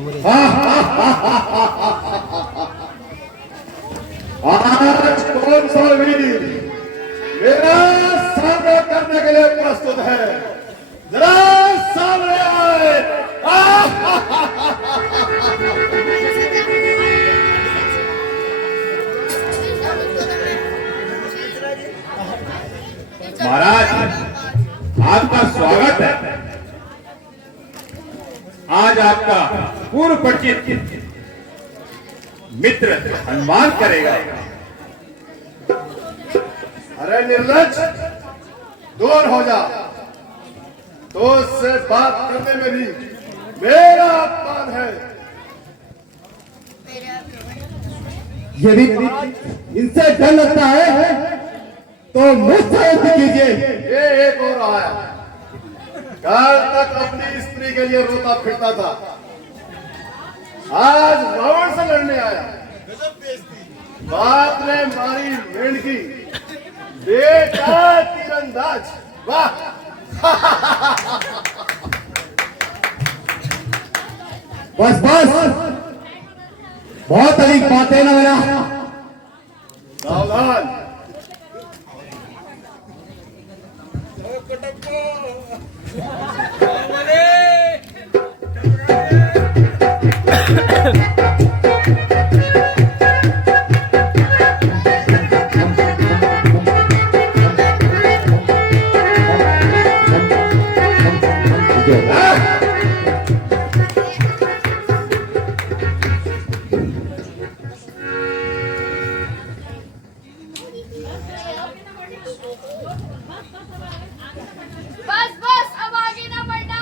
आज कौन सा वीर मेरा सामना करने के लिए प्रस्तुत है? जरा सामने आए। महाराज, आपका स्वागत है। आज आपका पूर्व परिचित मित्र सम्मान करेगा। अरे निर्लज, दूर हो जा। दोस्त से बात करने में भी मेरा अपमान है। यदि इनसे डर लगता है तो मुझसे युद्ध कीजिए। ये एक और आया। कल तक अपनी स्त्री के लिए रोता फिरता था, आज रावण से लड़ने आया। बाप ने मारी मेंढकी, बेटा तीरंदाज। वाह! बस बस, बहुत अधिक बातें ना मेरा। सावधान। बस बस, अब आगे ना बढ़ना।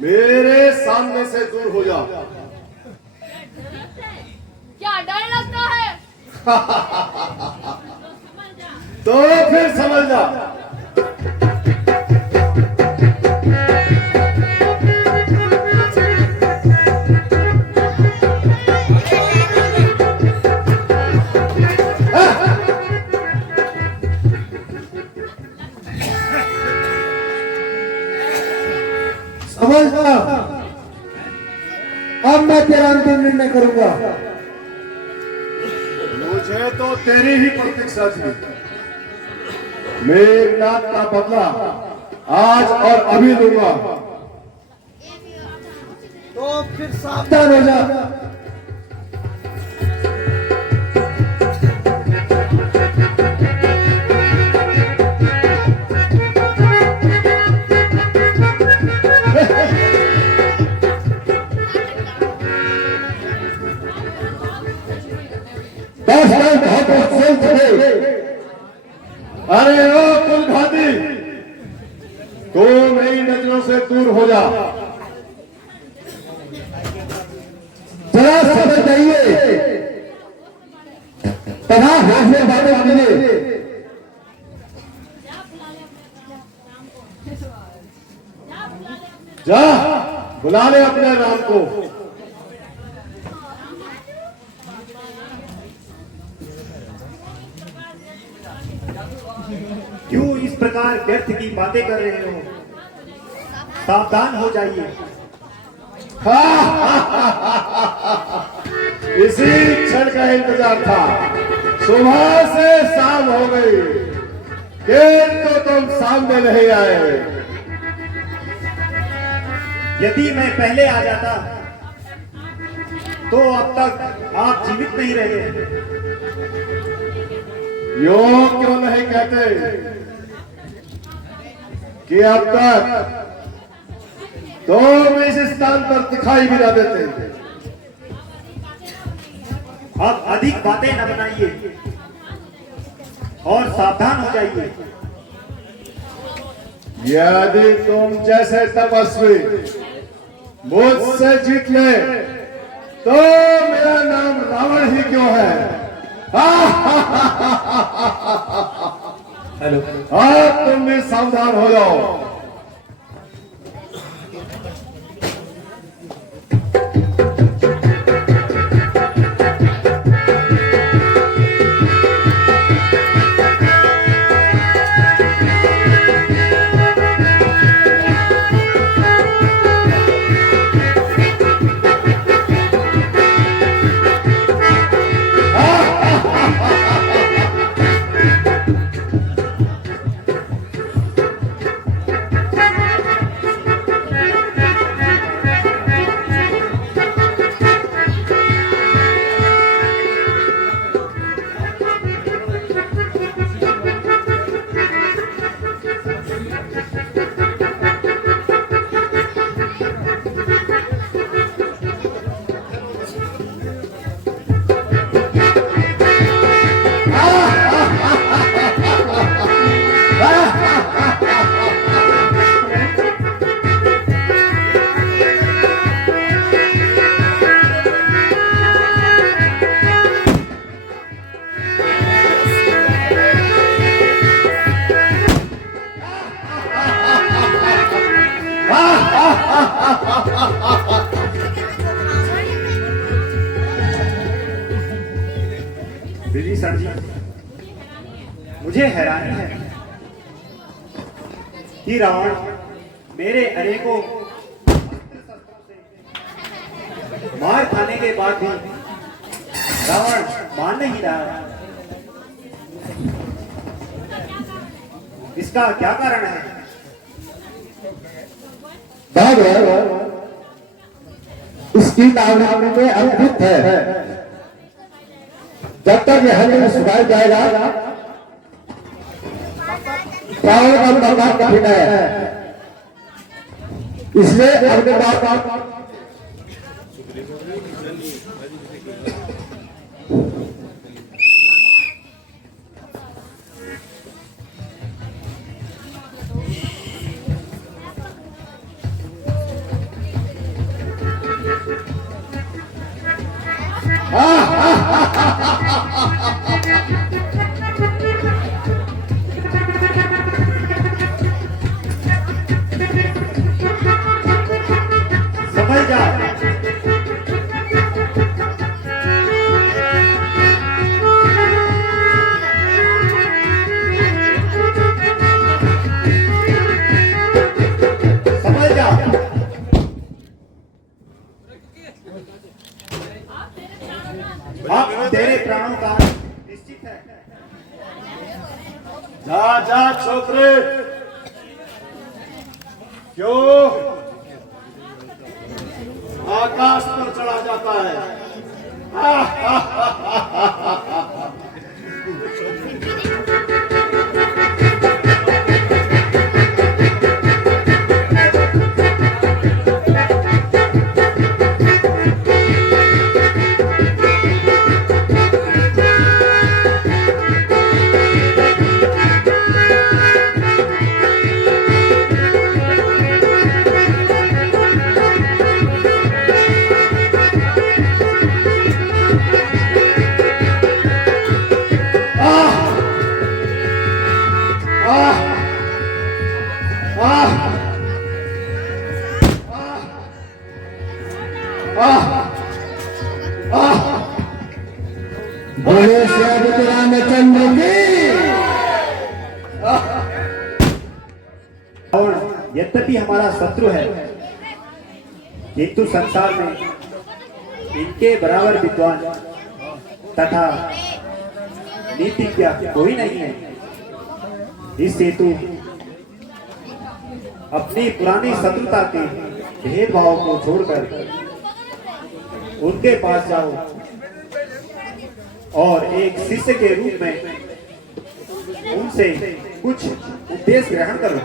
मेरे सामने से दूर हो जा। क्या डर लगता है? तो फिर समझ जा। समझ जा, अब मैं तेरा अंतिम निर्णय करूंगा। मुझे तो तेरी ही प्रतीक्षा थी। मेघनाथ का बदला आज और अभी लूंगा। तो फिर सावधान हो जा। अरे ओ कुलघाती, तू मेरी नजरों से दूर हो जा। जरा समझ जाइए, तनाव हाथ बातें मिले। जा, बुला ले अपने राम को। क्यों इस प्रकार व्यर्थ की बातें कर रहे हो? सावधान हो जाइए। इसी क्षण का इंतजार था। सुबह से शाम हो गई, किंतु तुम सामने नहीं आए। यदि मैं पहले आ जाता तो अब तक आप जीवित नहीं रहे। यूं क्यों नहीं कहते कि अब तक तुम इस स्थान पर दिखाई भी ना देते? अब अधिक बातें न बनाइए और सावधान हो जाइए। यदि तुम जैसे तपस्वी मुझसे जीत ले तो मेरा नाम रावण ही क्यों है? हेलो, अब तुम भी सावधान हो जाओ। विभीषण जी, मुझे हैरानी है कि रावण मेरे अनेकों मार खाने के बाद भी रावण मान नहीं रहा है। इसका क्या कारण है? इसकी नावड़ी में अंकित है। जब तक ये हल में सुधार जाएगा रावण का मुकाबला कठिन है। इसलिए अपने बात समझ जा। समझ जा। अब तेरे प्राणों का निश्चित है। जा जा छोकरे, क्यों आकाश पर चढ़ा जाता है? बोले श्री रामचंद्र की। और यद्यपि हमारा शत्रु है, किंतु संसार में इनके बराबर विद्वान तथा नीतिज्ञ कोई नहीं है। इस हेतु अपनी पुरानी शत्रुता के भेदभाव को छोड़कर उनके पास जाओ और एक शिष्य के रूप में उनसे कुछ उपदेश ग्रहण करो।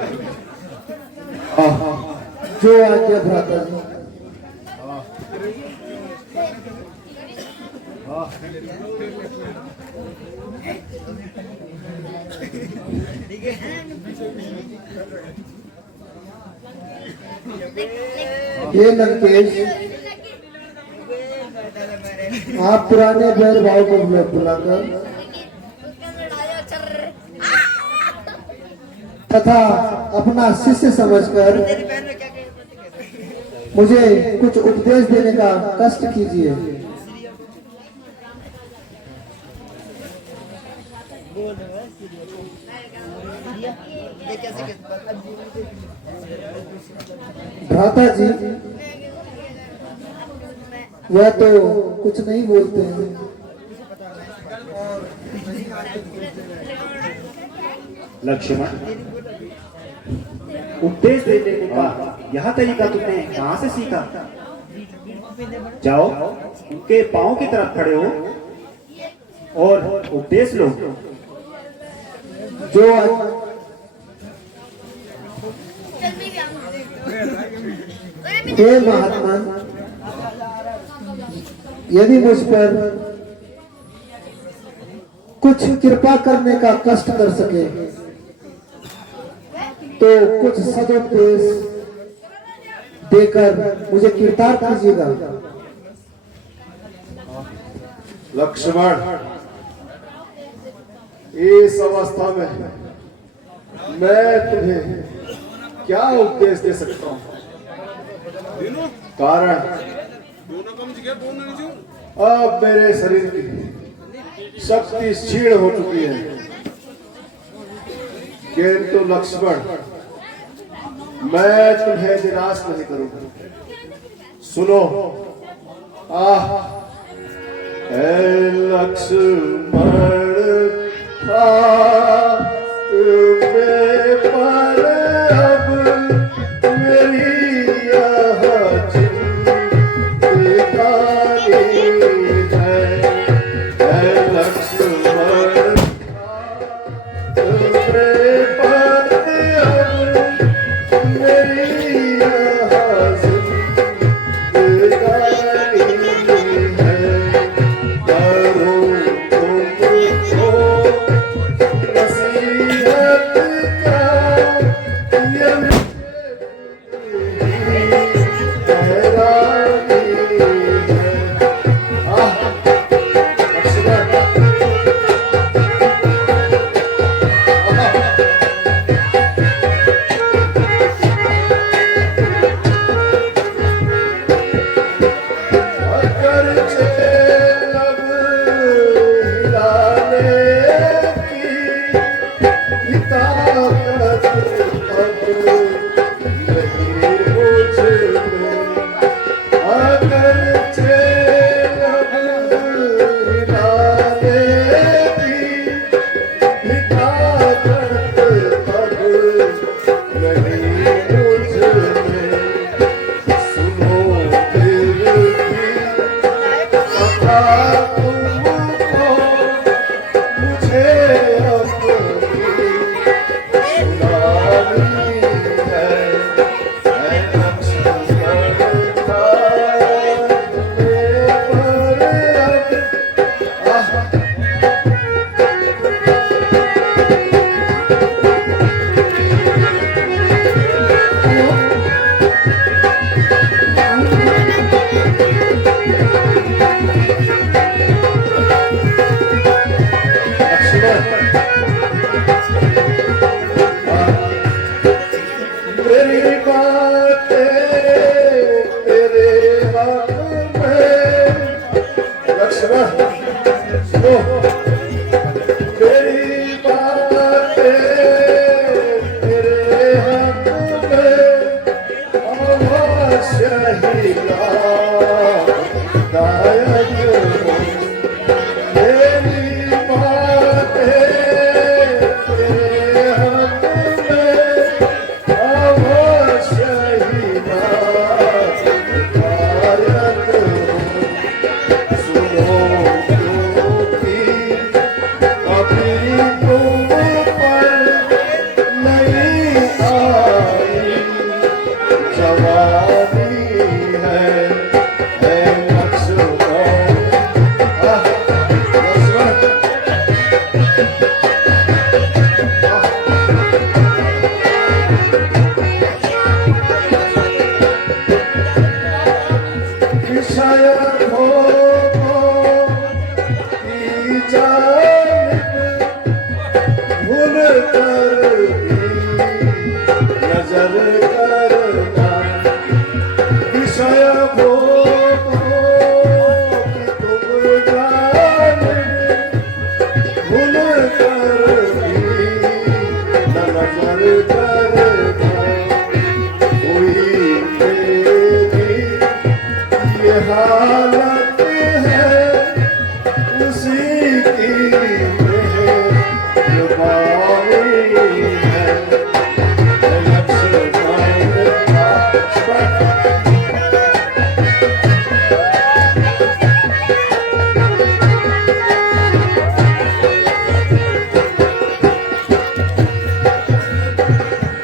जो आज्ञा भ्राता जी। ये लंकेश, आप पुराने भेदभाव को बुलाकर तथा अपना शिष्य समझकर मुझे कुछ उपदेश देने का कष्ट कीजिए। भ्राता जी, वह तो कुछ नहीं बोलते हैं। लक्ष्मण, उपदेश देने का यह तरीका तुमने कहां से सीखा? जाओ, उनके पांव की तरफ खड़े हो और उपदेश लो। जो हे महात्मा, यदि मुझ पर कुछ कृपा करने का कष्ट कर सके तो कुछ सदुपदेश देकर मुझे कृतार्थ कीजिएगा। लक्ष्मण, इस अवस्था में मैं तुम्हें क्या उपदेश दे सकता हूं? कारण अब मेरे शरीर की शक्ति क्षीण हो चुकी है। किंतु लक्ष्मण, मैं तुम्हें निराश नहीं करूंगा। सुनो, हे लक्ष्मण, तुम्हें पर अब मेरी यह जिंदगानी है। हे लक्ष्मण, तुम्हें पर अब मेरी यह जिंदगानी है। करो तुमको नसीहत का ये हैरानी है। लक्ष्मण, अगर लब हिलाने की ताकत अब नहीं मुझ में, अगर लब हिलाने की ताकत अब नहीं मुझ में। सुनो फिर भी पता तुमको मुझे अपनी सुनानी है। लक्ष्मण का तुम्हें पर अब मेरी बातें तेरे हाथ में। लक्ष्मण, सुनो, मेरी बातें तेरे हाथ में अवश्य ही लाभदायक हो। मेरी बातें तेरे हाथ में अवश्य ही लाभदायक हो। सुनो, क्योंकि अभी तुम पर नहीं आई जवानी है। हे लक्ष्मण, लक्ष्मण, विषय भोगों की जानिब भूल कर भी नजर करना। विषय भोगों की तुम जानिब भूल कर भी नजर करना। कोई तेरी ये हालत है, उसी की मेहरबानी है। लक्ष्मण का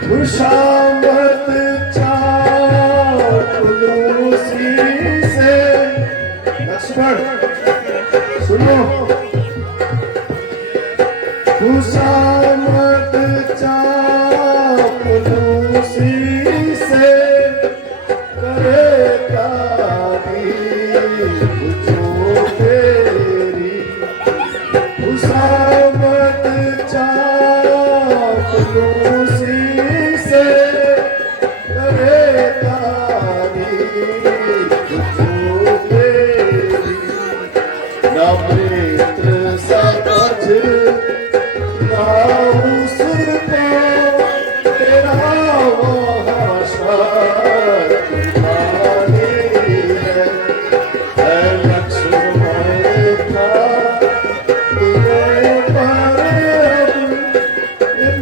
खुशामद चापलूसी से। लक्ष्मण, सुनो, खुशामद चापलूसी से करे तारीफ जो तेरी। खुशामद चापलूसी से करे तारीफ ना मित्र समझ ना सुर को तेरा वहाँ शक्तिमानी है लक्ष्मण था तेरे पर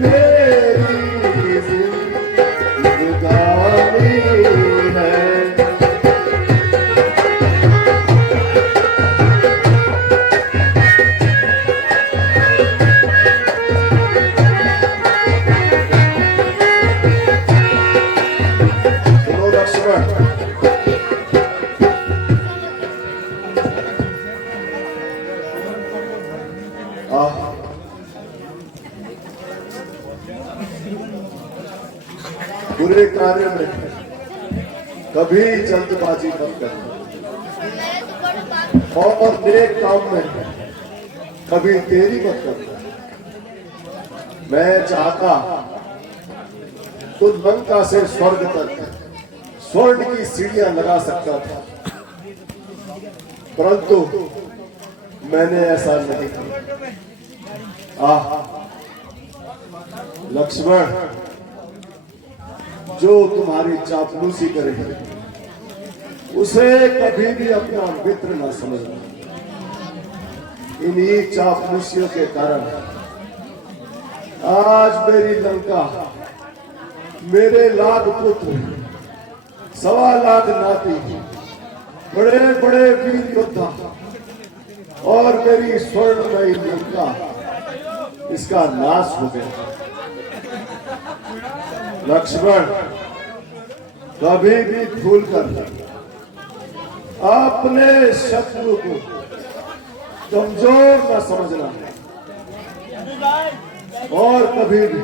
मेरी जिंदगानी है। सुनो लक्ष्मण, बुरे कार्य में कभी जल्दबाजी मत करना और नेक काम में कभी देरी मत करना। मैं चाहता तो लंका से स्वर्ग तक स्वर्ण की सीढ़ियां लगा सकता था, परंतु मैंने ऐसा नहीं किया। लक्ष्मण, जो तुम्हारी चापलूसी करेगा उसे कभी भी अपना मित्र न समझना। इन्हीं चापलूसियों के कारण आज मेरी लंका, मेरे लाख पुत्र, 1.25 लाख नाती, बड़े बड़े वीर योद्धा और मेरी स्वर्णमयी लंका, इसका नाश हो गया। लक्ष्मण, कभी भी भूलकर अपने शत्रु को कमजोर न समझना और कभी भी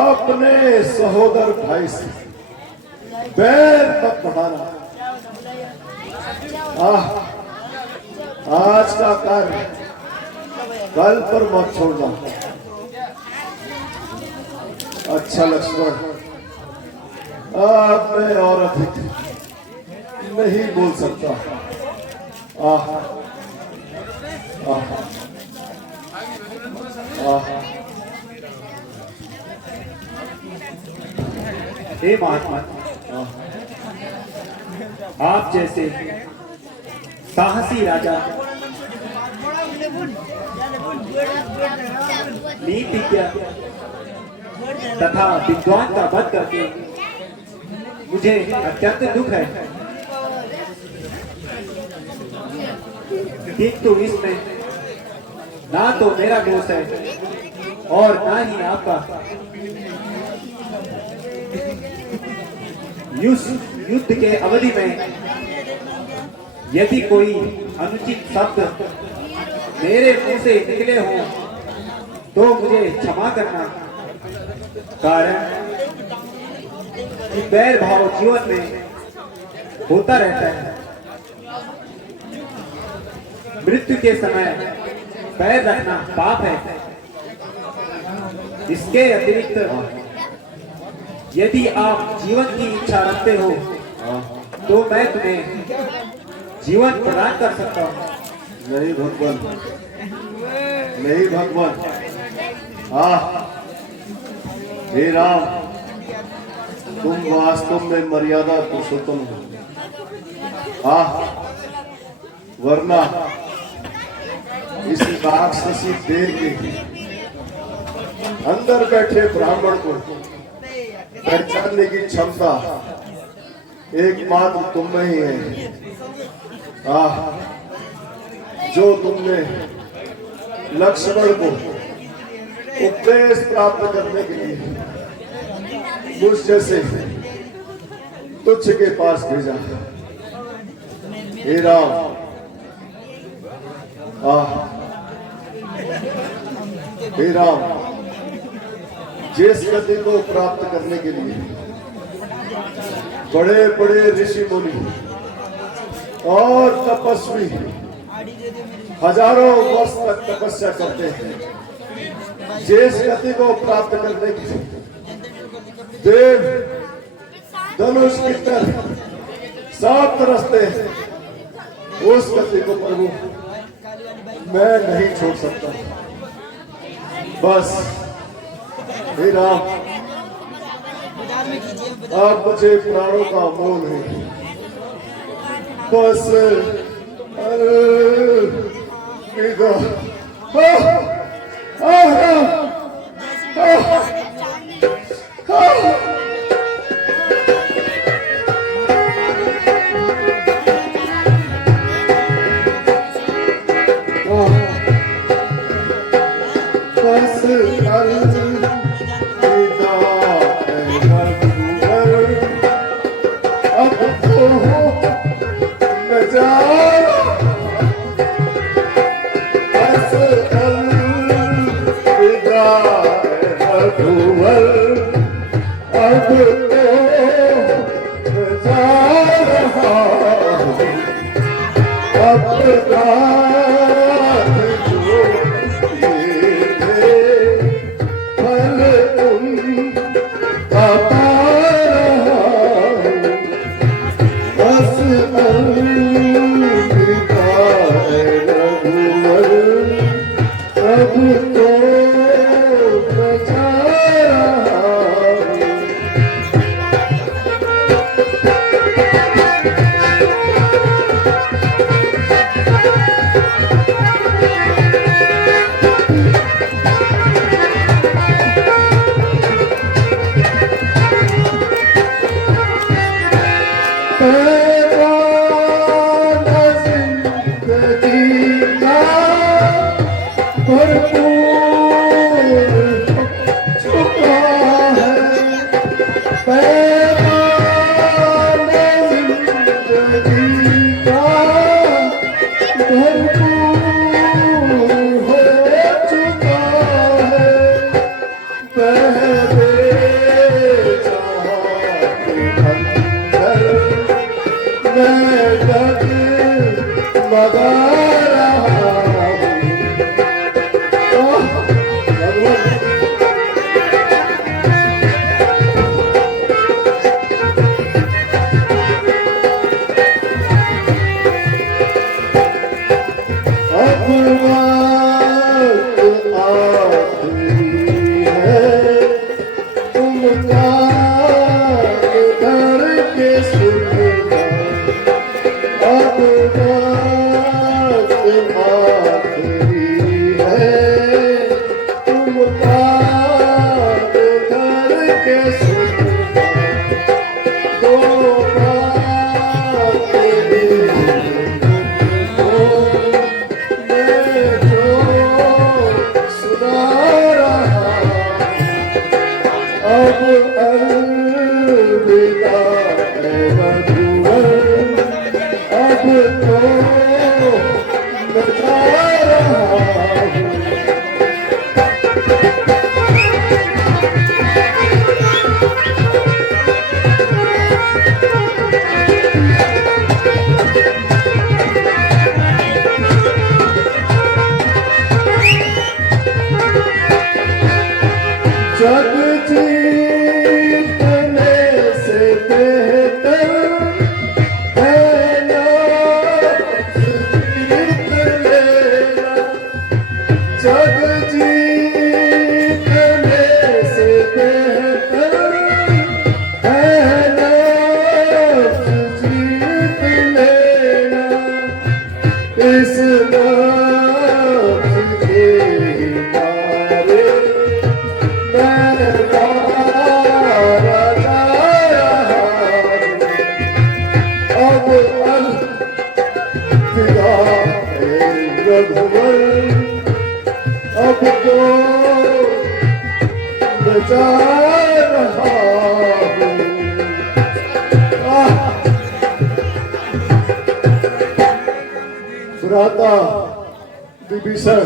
अपने सहोदर भाई से बैर मत बढ़ाना। आज का कार्य कल पर मत छोड़ना। अच्छा लक्ष्मण, अब मैं और अधिक नहीं बोल सकता। हे महात्मा, आप जैसे साहसी राजा, नीतिज्ञ तथा विद्वान का वध करके मुझे अत्यंत दुख है, किंतु इसमें ना तो मेरा दोष है और ना ही आपका। युद्ध के अवधि में यदि कोई अनुचित शब्द मेरे मुंह से निकले हों तो मुझे क्षमा करना, कारण बैर भाव जीवन में होता रहता है। मृत्यु के समय पैर रखना पाप है। इसके अतिरिक्त यदि आप जीवन की इच्छा रखते हो तो मैं तुम्हें जीवन प्रदान कर सकता हूँ। नहीं भगवान, नहीं भगवान। हे राम, तुम वास्तव में मर्यादा पुरुषोत्तम हो। वरना इस राक्षसी देह के अंदर बैठे ब्राह्मण को पहचानने की क्षमता एकमात्र तुम में ही है। जो तुमने लक्ष्मण को उपदेश प्राप्त करने के लिए मुझ जैसे तुच्छ के पास भेजा। हे राम, हे राम, जिस गति को प्राप्त करने के लिए बड़े बड़े ऋषि मुनि और तपस्वी हजारों वर्ष तक तपस्या करते हैं, जिस गति को प्राप्त करने के लिए देव धनुष की तरह 7 रास्ते उस गति को प्रभु मैं नहीं छोड़ सकता। बस हे राम, आप मुझे प्राणों का मोल है। बस विदा। भ्राता विभीषण,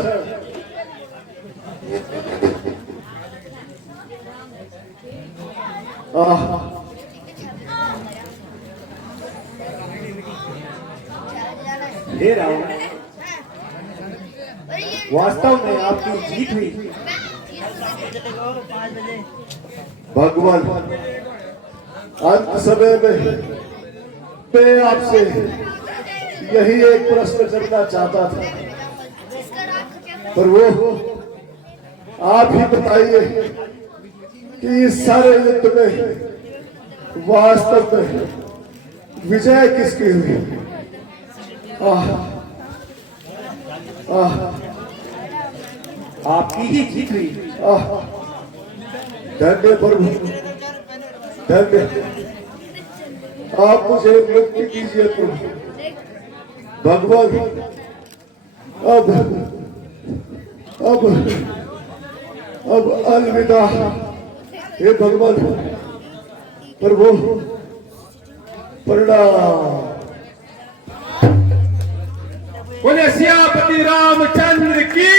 हे रावण, वास्तव में आपकी जीत हुई। भगवान अंत समय में मैं आपसे यही एक प्रश्न करना चाहता था, पर वो आप ही बताइए कि इस सारे युद्ध में वास्तव में विजय किसकी हुई? आपकी ही जीत हुई। धन्य प्रभु, धन्य। आप मुझे मुक्ति कीजिए प्रभु। भगवान, अब अलविदा हे भगवान। प्रभु प्रणाम। बोले सियापति रामचंद्र की